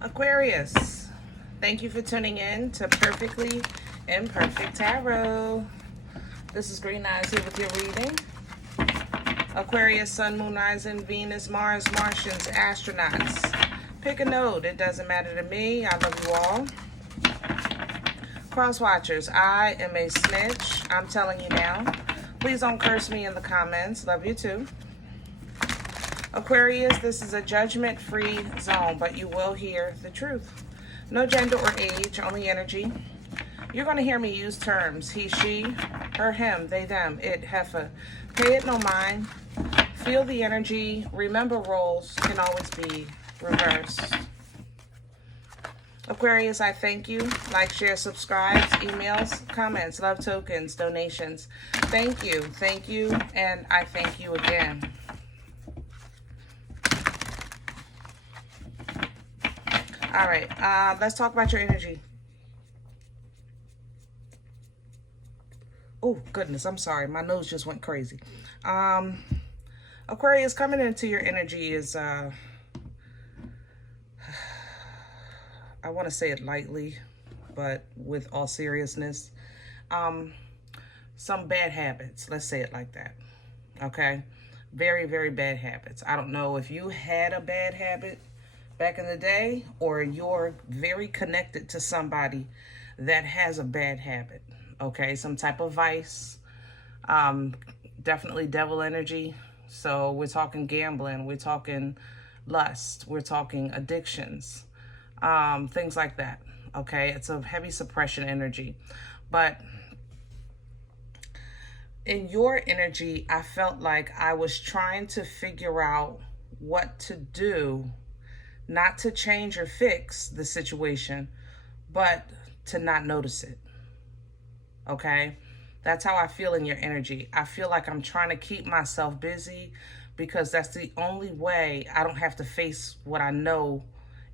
Aquarius, thank you for tuning in to Perfectly Imperfect Tarot. This is Green Eyes here with your reading. Aquarius, Sun, Moon, Rising, Venus, Mars, Martians, astronauts. Pick a node. It doesn't matter to me. I love you all. Cross watchers, I am a snitch. I'm telling you now. Please don't curse me in the comments. Love you too. Aquarius, this is a judgment-free zone, but you will hear the truth. No gender or age, only energy. You're going to hear me use terms. He, she, her, him, they, them, it, heifer. Pay it no mind. Feel the energy. Remember, roles can always be reversed. Aquarius, I thank you. Like, share, subscribe, emails, comments, love tokens, donations. Thank you, and I thank you again. All right, let's talk about your energy. Oh, goodness, I'm sorry. My nose just went crazy. Aquarius, coming into your energy is, I want to say it lightly, but with all seriousness, some bad habits. Let's say it like that, okay? Very, very bad habits. I don't know if you had a bad habit back in the day, or you're very connected to somebody that has a bad habit, okay? Some type of vice, definitely devil energy. So we're talking gambling, we're talking lust, we're talking addictions, things like that, okay? It's a heavy suppression energy. But in your energy, I felt like I was trying to figure out what to do, not to change or fix the situation, but to not notice it, okay? That's how I feel in your energy. I feel like I'm trying to keep myself busy because that's the only way I don't have to face what I know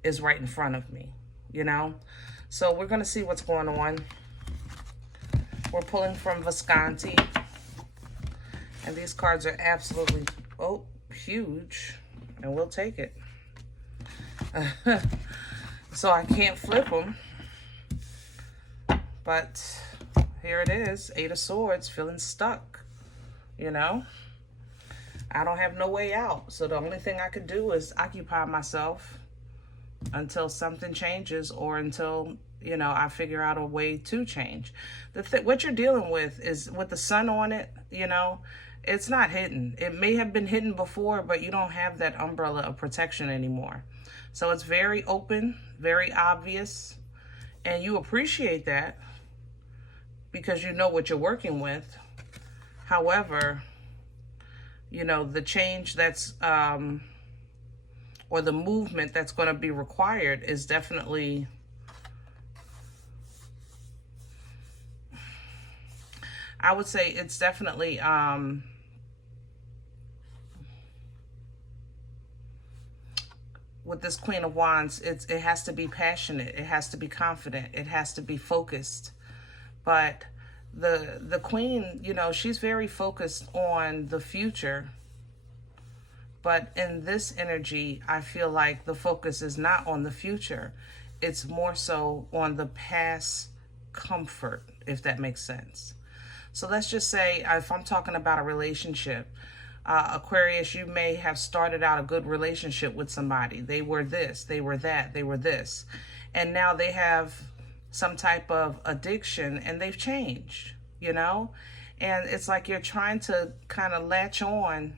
is right in front of me, you know? So we're gonna see what's going on. We're pulling from Visconti, and these cards are absolutely, huge, and we'll take it. So I can't flip them, but here it is, Eight of Swords, feeling stuck, you know? I don't have no way out, so the only thing I could do is occupy myself until something changes, or until, you know, I figure out a way to change. What you're dealing with is, with the sun on it, you know, it's not hidden. It may have been hidden before, but you don't have that umbrella of protection anymore. So it's very open, very obvious, and you appreciate that because you know what you're working with. However, you know, the change that's, or the movement that's going to be required is definitely, I would say it's definitely, with this Queen of Wands, it has to be passionate, it has to be confident, it has to be focused. But the Queen, you know, she's very focused on the future. But in this energy, I feel like the focus is not on the future. It's more so on the past comfort, if that makes sense. So let's just say, if I'm talking about a relationship, Aquarius, you may have started out a good relationship with somebody. They were this, they were that, they were this. And now they have some type of addiction and they've changed, you know? And it's like you're trying to kind of latch on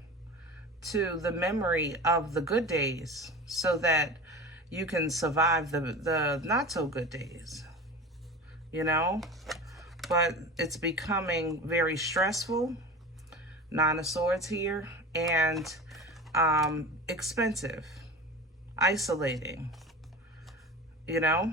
to the memory of the good days so that you can survive the not so good days, you know? But it's becoming very stressful. Nine of Swords here, and expensive, isolating, you know?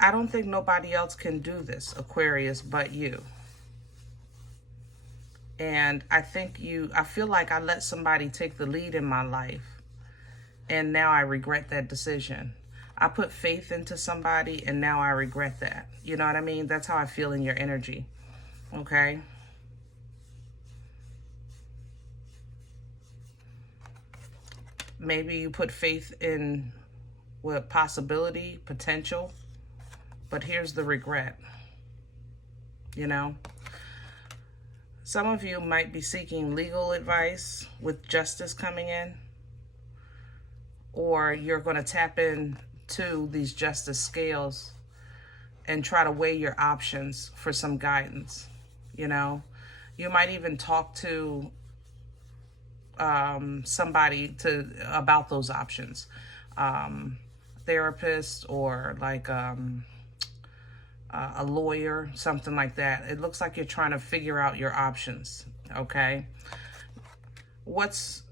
I don't think nobody else can do this, Aquarius, but you. And I feel like I let somebody take the lead in my life, and now I regret that decision. I put faith into somebody, and now I regret that. You know what I mean? That's how I feel in your energy, okay? Maybe you put faith in what possibility, potential, but here's the regret, you know. Some of you might be seeking legal advice with justice coming in, or you're going to tap into these justice scales and try to weigh your options for some guidance, you know. You might even talk to somebody about those options, therapist, or like a lawyer, something like that. It looks like you're trying to figure out your options, okay? What's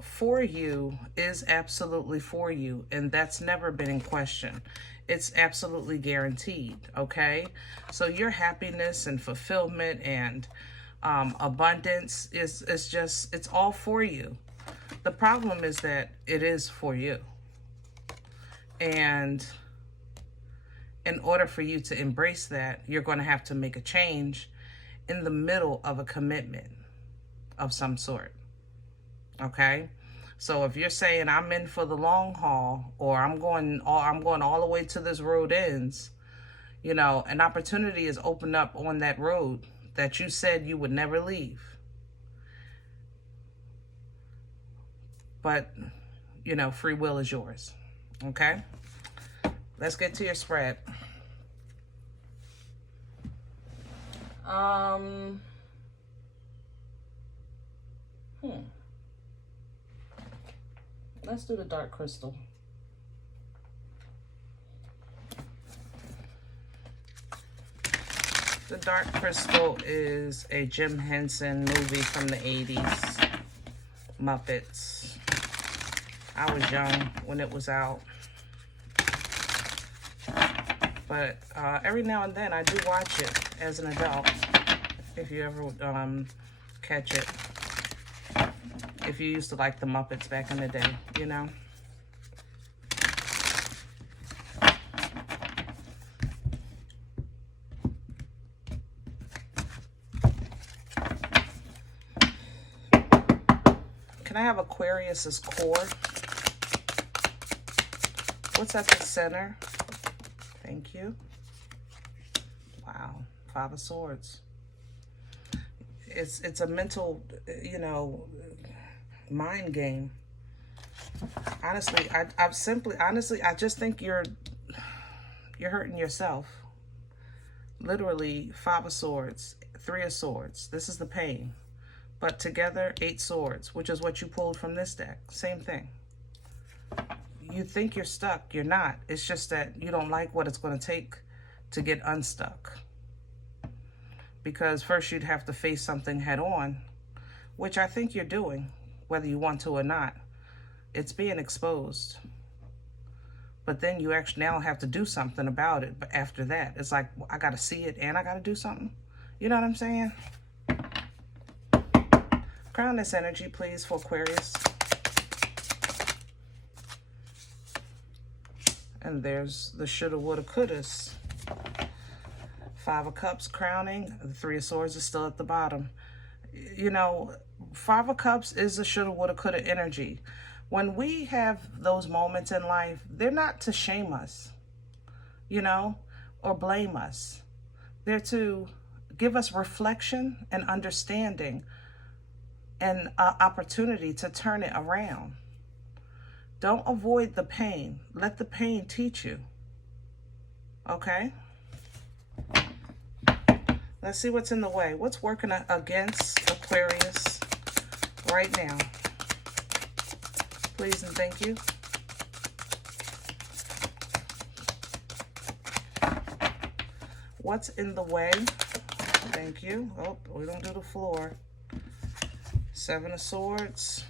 for you is absolutely for you, and that's never been in question. It's absolutely guaranteed, okay? So your happiness and fulfillment and abundance is just, it's all for you. The problem is that it is for you. And in order for you to embrace that, you're going to have to make a change in the middle of a commitment of some sort, okay? So if you're saying I'm in for the long haul, or I'm going all the way to this road ends, you know, an opportunity is opened up on that road that you said you would never leave. But, you know, free will is yours, okay? Let's get to your spread. Let's do the dark crystal. The Dark Crystal is a Jim Henson movie from the 80s. Muppets. I was young when it was out. But every now and then I do watch it as an adult. If you ever catch it. If you used to like the Muppets back in the day, you know. Can I have Aquarius's core? What's at the center? Thank you. Wow, Five of Swords. It's a mental, you know, mind game. Honestly, I just think you're hurting yourself. Literally, Five of Swords, Three of Swords. This is the pain. But together, 8 swords, which is what you pulled from this deck. Same thing. You think you're stuck. You're not. It's just that you don't like what it's going to take to get unstuck. Because first you'd have to face something head on, which I think you're doing, whether you want to or not. It's being exposed. But then you actually now have to do something about it. But after that, it's like, I got to see it and I got to do something. You know what I'm saying? Crown this energy, please, for Aquarius. And there's the shoulda, woulda, couldas. Five of Cups crowning. The Three of Swords is still at the bottom. You know, Five of Cups is the shoulda, woulda, coulda energy. When we have those moments in life, they're not to shame us, you know, or blame us. They're to give us reflection and understanding and opportunity to turn it around. Don't avoid the pain. Let the pain teach you. Okay? Let's see what's in the way. What's working against Aquarius right now? Please and thank you. What's in the way? Thank you. Oh, we don't do the floor. Seven of Swords.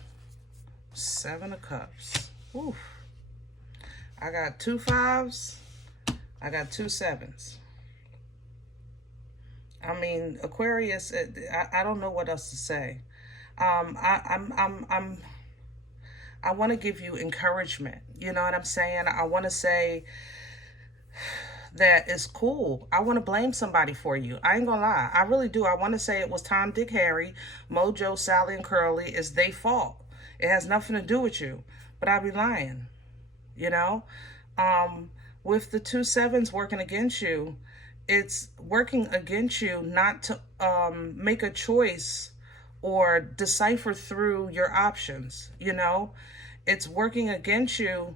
Seven of Cups. Oof. I got 2 5s. I got 2 7s. I mean, Aquarius, I don't know what else to say. I want to give you encouragement. You know what I'm saying? I want to say that it's cool. I want to blame somebody for you. I ain't gonna lie. I really do. I want to say it was Tom, Dick, Harry, Mojo, Sally, and Curly. It's their fault. It has nothing to do with you. But I'd be lying, you know? With the 2 sevens working against you, it's working against you not to make a choice or decipher through your options, you know? It's working against you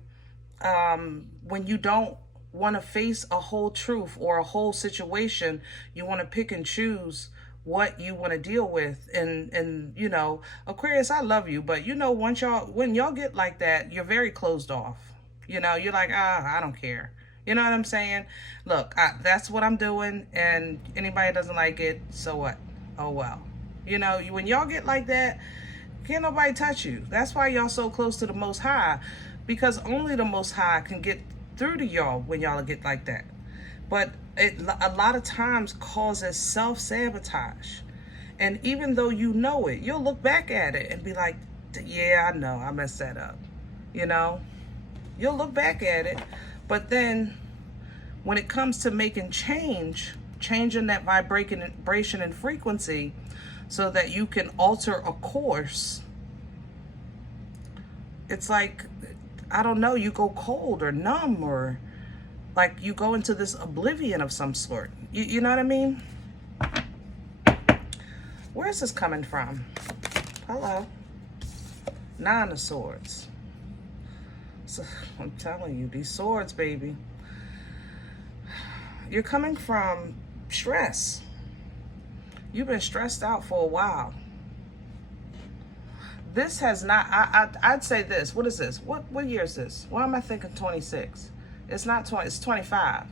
when you don't want to face a whole truth or a whole situation. You want to pick and choose what you want to deal with. And you know, Aquarius, I love you, but you know, when y'all get like that, you're very closed off. You know, you're like, I don't care. You know what I'm saying? Look, that's what I'm doing, and anybody doesn't like it, so what? Oh well. You know, when y'all get like that, can't nobody touch you. That's why y'all so close to the Most High, because only the Most High can get through to y'all when y'all get like that. But it a lot of times causes self-sabotage. And even though you know it, you'll look back at it and be like, yeah, I know, I messed that up. You know? You'll look back at it, but then when it comes to making changing that vibration and frequency so that you can alter a course, it's like, I don't know, you go cold or numb, or like you go into this oblivion of some sort. You know what I mean? Where is this coming from? Hello. 9 of Swords. So, I'm telling you, these swords, baby. You're coming from stress. You've been stressed out for a while. This has not, I'd say this. What is this? What year is this? Why am I thinking 26? It's not 20, it's 25.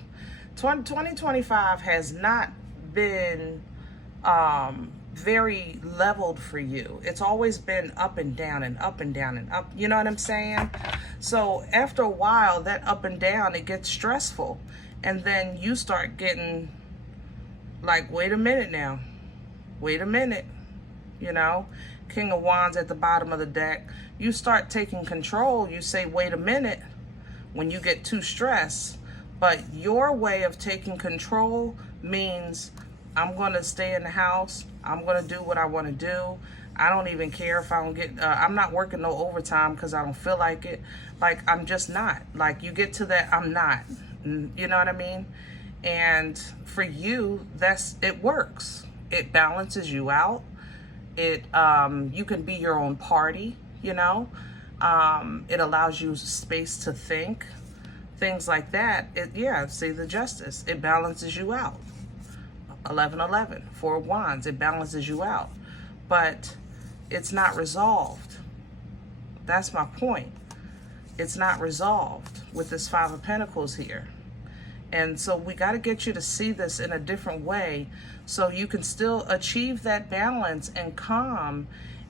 2025 has not been very leveled for you. It's always been up and down and up and down and up. You know what I'm saying? So after a while, that up and down, it gets stressful. And then you start getting like, wait a minute now. Wait a minute. You know? King of Wands at the bottom of the deck. You start taking control. You say, wait a minute, when you get too stressed. But your way of taking control means, I'm going to stay in the house. I'm going to do what I want to do. I don't even care if I don't get, I'm not working no overtime because I don't feel like it. Like, I'm just not. Like, you get to that, I'm not. You know what I mean? And for you, it works. It balances you out. You can be your own party, you know? It allows you space to think. Things like that. See the Justice. It balances you out. 11-11, 4 of Wands. It balances you out. But it's not resolved. That's my point. It's not resolved with this 5 of Pentacles here. And so we got to get you to see this in a different way so you can still achieve that balance and calm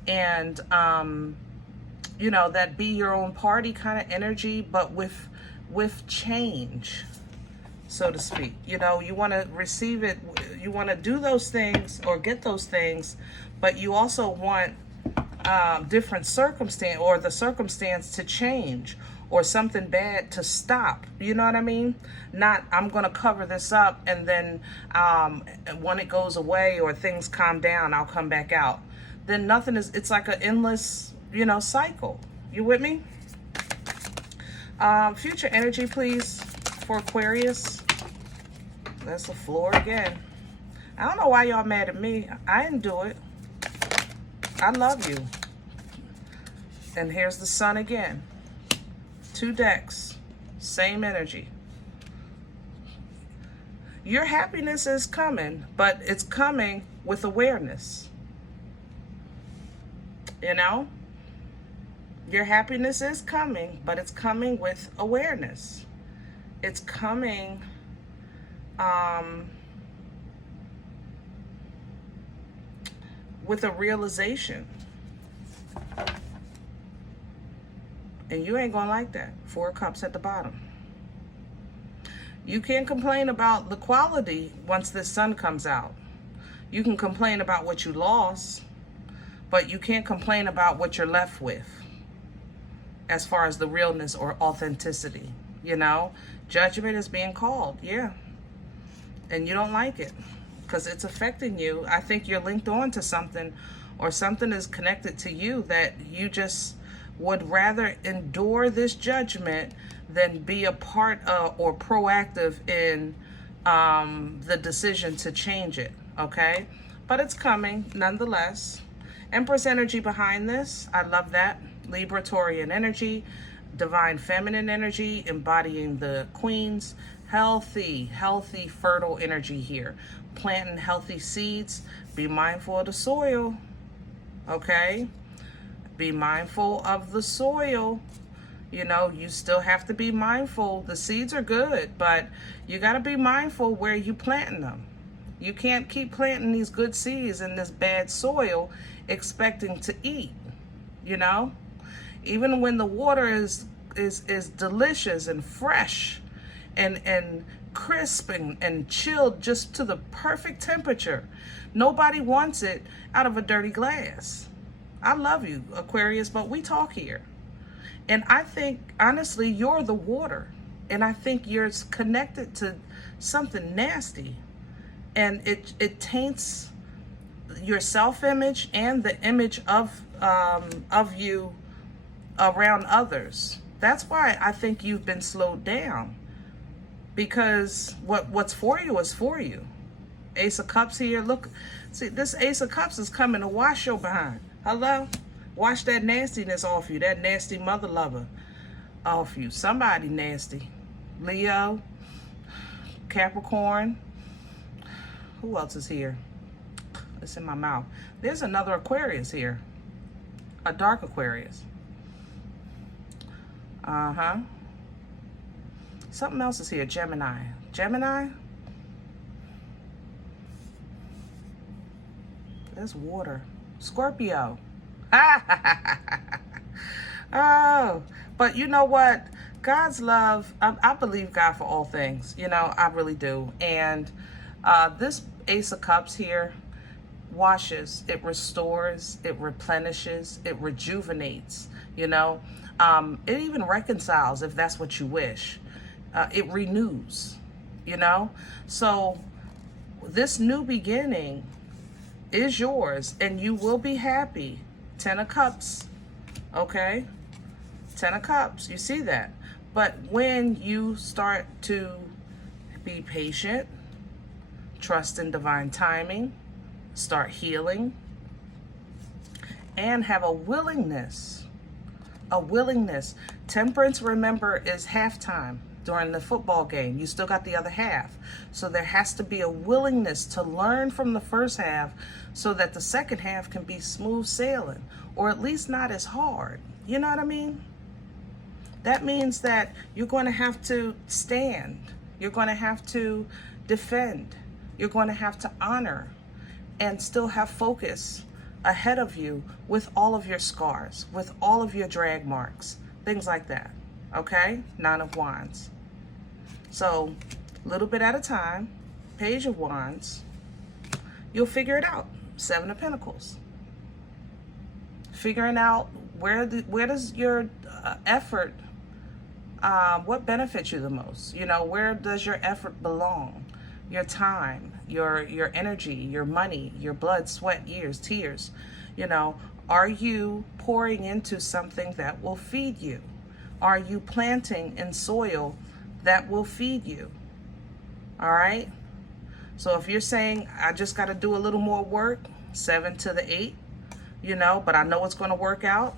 and, you know, that be your own party kind of energy, but with change, so to speak. You know, you want to receive it, you want to do those things or get those things, but you also want different circumstance, or the circumstance to change, or something bad to stop. You know what I mean? Not, I'm going to cover this up and then when it goes away or things calm down, I'll come back out. Then nothing is, it's like an endless, you know, cycle. You with me? Future energy, please, for Aquarius. That's the floor again. I don't know why y'all mad at me. I didn't do it. I love you. And here's the Sun again. 2 decks, same energy. Your happiness is coming, but it's coming with awareness. You know? Your happiness is coming, but it's coming with awareness. It's coming with a realization. And you ain't gonna like that. 4 of Cups at the bottom. You can't complain about the quality once this Sun comes out. You can complain about what you lost, but you can't complain about what you're left with as far as the realness or authenticity, you know? Judgment is being called, yeah. And you don't like it because it's affecting you. I think you're linked on to something, or something is connected to you that you just would rather endure this judgment than be a part of or proactive in the decision to change it, okay? But it's coming nonetheless. Empress energy behind this, I love that. Libra, Taurian energy, divine feminine energy, embodying the queens. Healthy, fertile energy here. Planting healthy seeds. Be mindful of the soil, okay? Be mindful of the soil. You know, you still have to be mindful. The seeds are good, but you got to be mindful where you planting them. You can't keep planting these good seeds in this bad soil expecting to eat, you know? Even when the water is delicious and fresh and crisp and chilled just to the perfect temperature, nobody wants it out of a dirty glass. I love you, Aquarius, but we talk here. And I think, honestly, you're the water. And I think you're connected to something nasty. And it taints your self-image and the image of you around others. That's why I think you've been slowed down. Because what's for you is for you. Ace of Cups here. Look, see, this Ace of Cups is coming to wash your behind. Hello? Wash that nastiness off you, that nasty mother lover off you. Somebody nasty. Leo, Capricorn. Who else is here? It's in my mouth. There's another Aquarius here. A dark Aquarius. Uh-huh. Something else is here. Gemini. Gemini? There's water. Scorpio. Oh, but you know what? God's love, I believe God for all things. You know, I really do. And this Ace of Cups here washes, it restores, it replenishes, it rejuvenates, you know. It even reconciles if that's what you wish. It renews, you know. So this new beginning is yours and you will be happy. 10 of Cups, okay? 10 of Cups, you see that. But when you start to be patient, trust in divine timing, start healing, and have a willingness. Temperance, remember, is halftime during the football game. You still got the other half. So there has to be a willingness to learn from the first half so that the second half can be smooth sailing, or at least not as hard. You know what I mean? That means that you're going to have to stand. You're going to have to defend. You're going to have to honor and still have focus ahead of you with all of your scars, with all of your drag marks, things like that. Okay? 9 of Wands. So, a little bit at a time. Page of Wands. You'll figure it out. 7 of Pentacles. Figuring out where does your effort, what benefits you the most? You know, where does your effort belong? Your time, your energy, your money, your blood, sweat, years, tears. You know, are you pouring into something that will feed you? Are you planting in soil that will feed you? All right? So if you're saying, I just got to do a little more work, 7 to the 8, you know, but I know it's going to work out,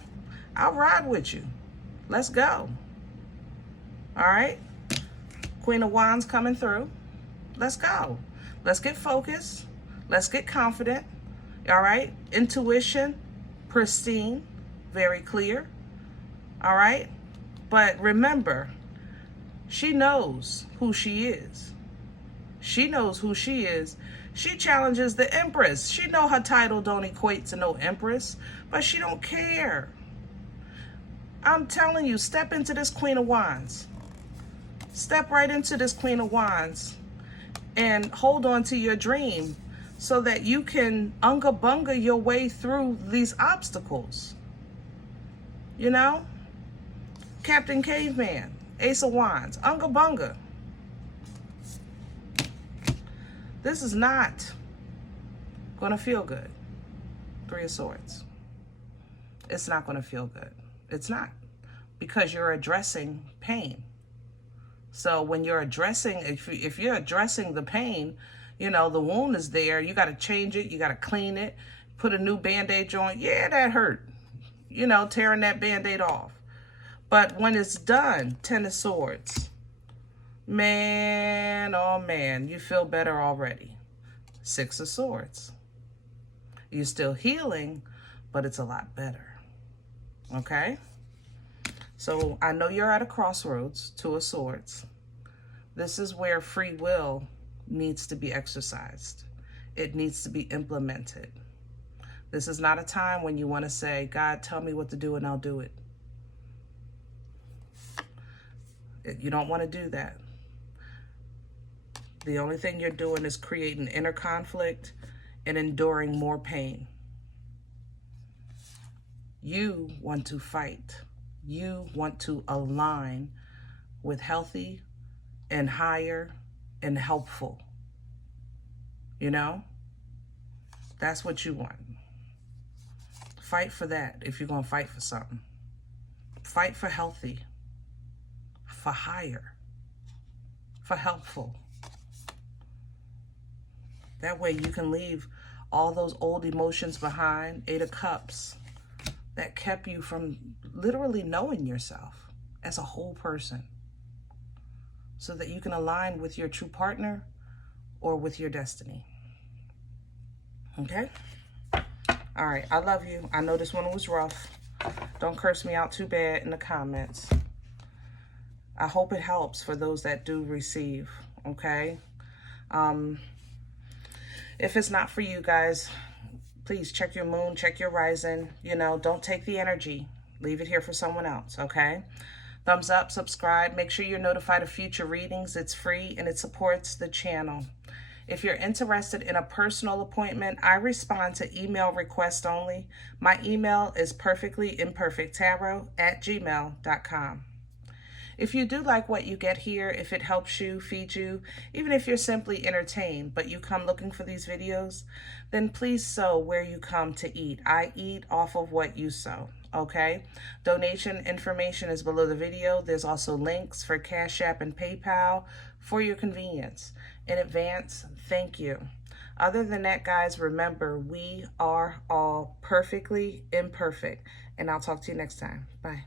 I'll ride with you. Let's go. All right? Queen of Wands coming through. Let's go. Let's get focused. Let's get confident. All right? Intuition, pristine, very clear. All right? But remember, she knows who she is. She knows who she is. She challenges the Empress. She know her title don't equate to no Empress, but she don't care. I'm telling you, step into this Queen of Wands. Step right into this Queen of Wands and hold on to your dream so that you can unga-bunga your way through these obstacles. You know? Captain Caveman, Ace of Wands, unga-bunga. This is not going to feel good. 3 of Swords. It's not going to feel good. It's not, because you're addressing pain. So when you're addressing, if you're addressing the pain, you know, the wound is there. You got to change it. You got to clean it, put a new Band-Aid joint. Yeah, that hurt. You know, tearing that Band-Aid off. But when it's done, 10 of Swords, man, oh man, you feel better already. 6 of Swords. You're still healing, but it's a lot better. Okay? So I know you're at a crossroads, 2 of Swords. This is where free will needs to be exercised. It needs to be implemented. This is not a time when you want to say, God, tell me what to do and I'll do it. You don't want to do that. The only thing you're doing is creating inner conflict and enduring more pain. You want to fight. You want to align with healthy and higher and helpful. You know? That's what you want. Fight for that if you're going to fight for something. Fight for healthy, for higher, for helpful. That way you can leave all those old emotions behind. 8 of Cups, that kept you from literally knowing yourself as a whole person, so that you can align with your true partner or with your destiny. Okay? All right, I love you. I know this one was rough. Don't curse me out too bad in the comments. I hope it helps for those that do receive, okay? If it's not for you guys, please check your moon, check your rising. You know, don't take the energy. Leave it here for someone else, okay? Thumbs up, subscribe. Make sure you're notified of future readings. It's free and it supports the channel. If you're interested in a personal appointment, I respond to email requests only. My email is perfectlyimperfecttarot@gmail.com. If you do like what you get here, if it helps you, feed you, even if you're simply entertained, but you come looking for these videos, then please sow where you come to eat. I eat off of what you sow, okay? Donation information is below the video. There's also links for Cash App and PayPal for your convenience. In advance, thank you. Other than that, guys, remember, we are all perfectly imperfect. And I'll talk to you next time. Bye.